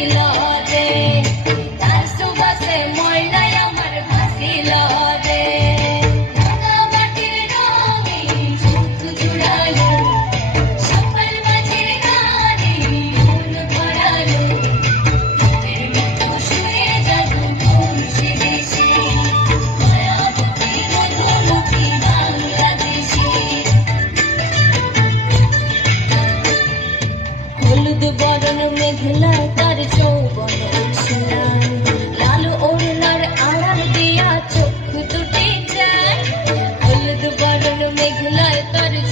la That is.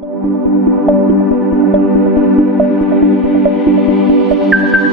Thank you.